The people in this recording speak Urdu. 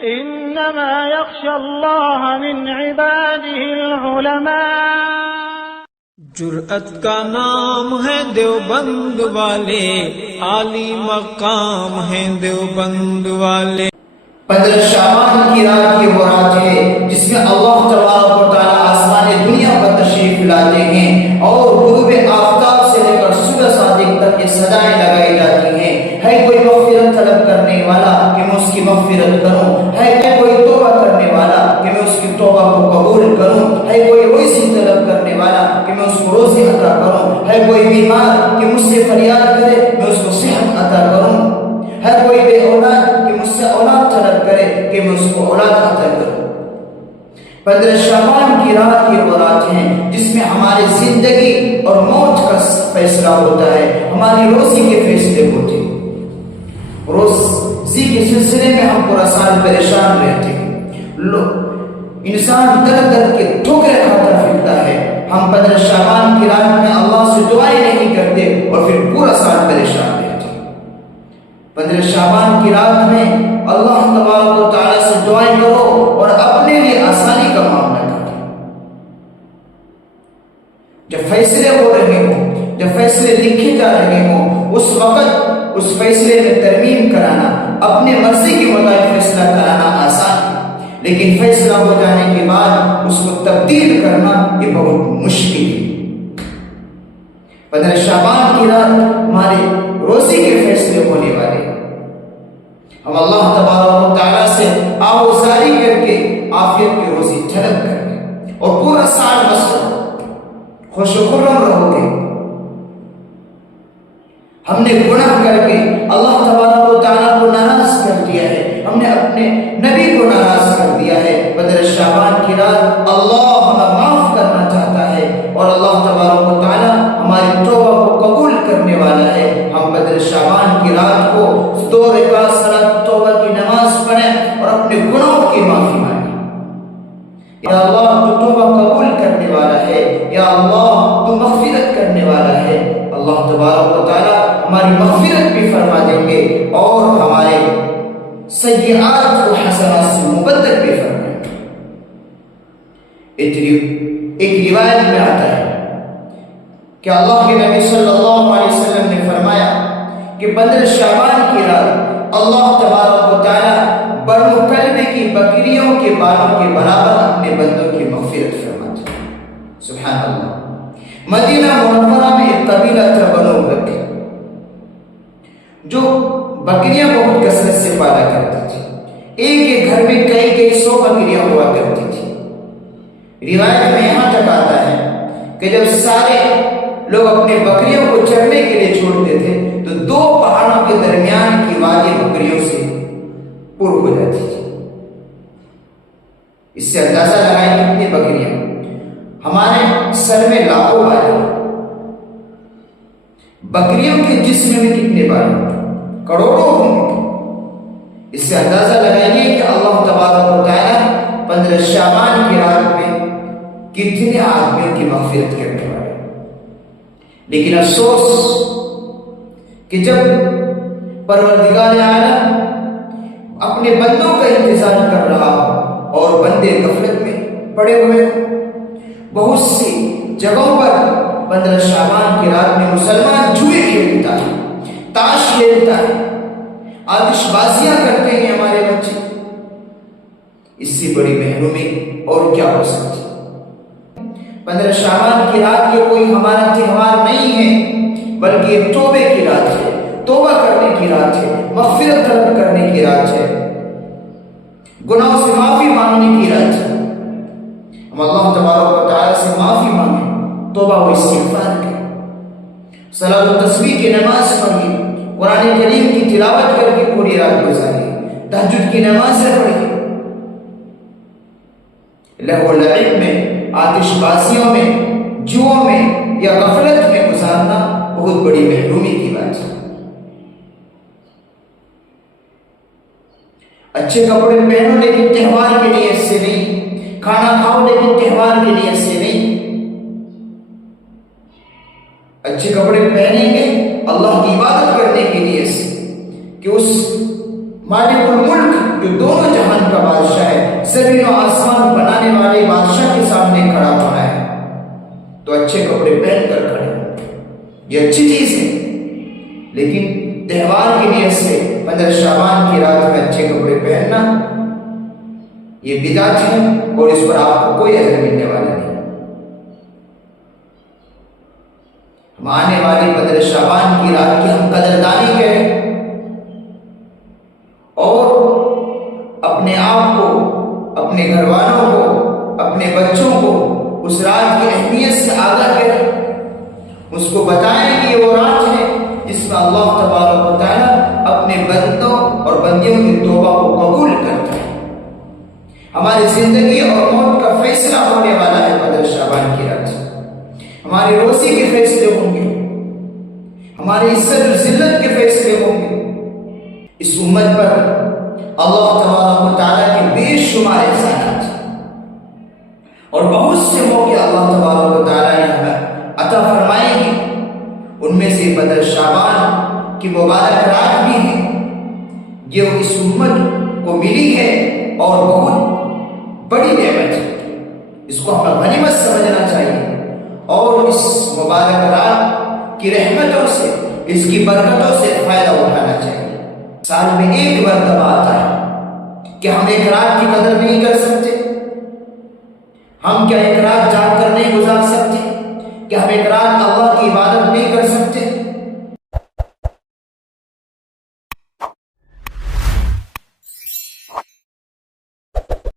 إنما يخشى الله من عباده العلماء. جرأت کا نام ہے دیوبند والے، عالی مقام ہے دیوبند والے۔ 15 شعبان کی رات یہ وہ رات ہے جس میں اللہ تبارک و تعالی آسمان دنیا پر تشریف لاتے ہیں اور غروب آفتاب سے لے کر صبح صادق تک یہ صدائیں لگائی جاتی ہیں۔ ہے کوئی مغفرت طلب کرنے والا کہ میں اس کی مغفرت کروں، ہے کوئی توبہ کرنے والا کہ میں اس کی توبہ کو قبول کروں، ہے کوئی روزی طلب کرنے والا کہ میں اس کو روزی عطا کروں، ہے کوئی بیمار کہ مجھ سے فریاد کرے میں اس کو صحت عطا کروں، ہے کوئی بے اولاد کہ مجھ سے اولاد طلب کرے کہ میں اس کو اولاد عطا کروں۔ 15 شعبان کی رات یہ وہ رات ہے جس میں ہماری زندگی اور موت کا فیصلہ ہوتا ہے، ہماری روزی کے فیصلے ہوتے ہیں۔ روزی کے سلسلے میں ہم پورا سال پریشان رہتے ہیں، انسان در در کے ٹھوکریں کھاتا پھرتا ہے۔ ہم 15 شعبان کی رات میں اللہ سے دعائیں نہیں کرتے اور پھر پورا سال پریشان رہتے ہیں۔ 15 شعبان کی رات میں اللہ تبارک و تعالی سے دعائیں کرو اور اپنے لیے آسانی کا معاملہ کرو۔ جب فیصلے ہو رہے ہوں، جب فیصلے لکھے جا رہے ہوں، اس وقت اس فیصلے میں ترمیم کرانا، اپنے مرضی کے مطابق فیصلہ کرانا آسان ہے، لیکن فیصلہ ہو جانے کے بعد اس کو تبدیل کرنا یہ بہت مشکل ہے۔ 15 شعبان کی رات ہمارے روزی کے فیصلے ہونے والے ہیں۔ ہم اللہ تبارک و تعالیٰ سے آوازاری کر کے عافیت کی روزی طلب کریں اور پورا سال بس خوش و خرم رہو گے۔ ہم نے گناہ کر کے اللہ تبارک و تعالیٰ کو ناراض کر دیا ہے، ہم نے اپنے نبی کو ناراض کر دیا ہے۔ 15 شعبان کی رات اللہ ہمیں معاف کرنا چاہتا ہے اور اللہ تبارک و تعالیٰ ہماری توبہ کو قبول کرنے والا ہے۔ ہم 15 شعبان کی رات کو 2 رکعت صلاۃ توبہ کی نماز پڑھیں اور اپنے گناہوں کی معافی مانگیں۔ یا اللہ تو توبہ قبول کرنے والا ہے، یا اللہ تو مغفرت کرنے والا ہے۔ اللہ تبارک و تعالیٰ ہماری مغفرت بھی فرما دیں گے اور ہمارے سیئات کو حسنات سے مبدل بھی فرمائیں گے۔ ایک روایت میں آتا ہے کہ اللہ کے نبی صلی اللہ علیہ وسلم نے فرمایا کہ 15 شعبان کی رات اللہ تبارک و تعالیٰ بنو کلب کی بکریوں کے بالوں کے برابر اپنے بندوں کی مغفرت فرماتے ہیں۔ سبحان اللہ۔ مدینہ منورہ میں ایک قبیلہ تھا بنو بکر، جو بکریاں بہت کثرت سے پالا کرتی تھی۔ ایک گھر میں کئی 100 بکریاں ہوا کرتی تھی۔ روایت میں یہاں تک آتا ہے کہ جب سارے لوگ اپنے بکریوں کو چرنے کے لیے چھوڑتے تھے تو 2 پہاڑوں کے درمیان کی وادی بکریوں سے پر ہو جاتی تھی۔ اس سے اندازہ لگائیں کتنی بکریاں، ہمارے سر میں لاکھوں بال، بکریوں کے جسم میں کتنے بال، کروڑوں ہوں گے۔ اس سے اندازہ لگائیے کہ اللہ تبارک و تعالیٰ 15 شعبان کی رات میں کتنے آدمیوں کی مغفرت کرنے والے۔ لیکن افسوس کہ جب پروردگار عالم اپنے بندوں کا انتظار کر رہا ہو اور بندے غفلت میں پڑے ہوئے، بہت سی جگہوں پر 15 شعبان کی رات میں مسلمان جوئے کھیلتا ہے، تاش کھیلتا ہے، آتش بازیاں کرتے ہیں ہمارے بچے۔ اس سے بڑی محرومی اور کیا ہو سکتی؟ 15 شعبان کی رات یہ کوئی ہمارا تہوار نہیں ہے، بلکہ یہ توبے کی رات ہے، توبہ کرنے کی رات ہے، مغفرت طلب کرنے کی رات ہے، گناہوں سے معافی مانگنے کی رات ہے۔ ہم اللہ تبارک و تعالی سے معافی مانگیں، توبہ و استغفار کریں، صلاۃ و تسبیح کی نماز پڑھیں، قرآن کریم کی تلاوت کر کے پوری رات گزاریں، تہجد کی نمازیں پڑھیں۔ لہو و لعب میں، آتش بازیوں میں، جوؤں میں یا غفلت میں گزارنا بہت بڑی محرومی کی بات ہے۔ اچھے کپڑے پہنو لیکن تہوار کے لیے سے نہیں، کھانا کھاؤ لیکن تہوار کے لیے سے نہیں۔ اچھے کپڑے پہنیں گے اللہ کی عبادت کرنے کے لیے سے، کہ اس مالک الملک جو دونوں جہان کا زمین و آسمان بنانے والے بادشاہ کے سامنے کھڑا ہونا ہے تو اچھے کپڑے پہن کر کھڑے ہو، یہ اچھی چیز ہے، لیکن تہوار کی نیت سے 15 شعبان کی رات میں اچھے کپڑے پہننا یہ بدعت ہے اور اس پر آپ کو کوئی اجر ملنے والا نہیں۔ ہم آنے والی 15 شعبان کی رات کی ہم قدردانی کریں اور اپنے آپ کو، اپنے گھر والوں کو، اپنے بچوں کو اس رات کی اہمیت سے آگاہ کریں، اس کو بتائیں کہ یہ وہ رات ہے جس میں اللہ تبارک و تعالیٰ اپنے بندوں اور بندیوں کی توبہ کو قبول کرتا ہے۔ ہماری زندگی اور موت کا فیصلہ ہونے والا ہے 15 شعبان کی رات، ہماری روزی کے فیصلے ہوں گے، ہماری عزت و ذلت کے فیصلے ہوں گے۔ اس امت پر اللہ تبارک و تعالیٰ کے بے شمار احسانات اور بہت سے موقع اللہ تبارک و تعالیٰ نے ہمیں عطا فرمائے ہیں، ان میں سے 15 شعبان کی مبارک رات بھی ہے جو اس امت کو ملی ہے اور بہت بڑی نعمت ہے، اس کو ہمیں غنیمت سمجھنا چاہیے اور اس مبارک رات کی رحمتوں سے، اس کی برکتوں سے فائدہ اٹھانا چاہیے۔ سال میں ایک مرتبہ آتا ہے کہ ہم ایک رات کی قدر نہیں کر سکتے؟ ہم کیا ایک رات جاگ کر نہیں گزار سکتے؟ کہ ہم ایک رات اللہ کی عبادت نہیں کر سکتے؟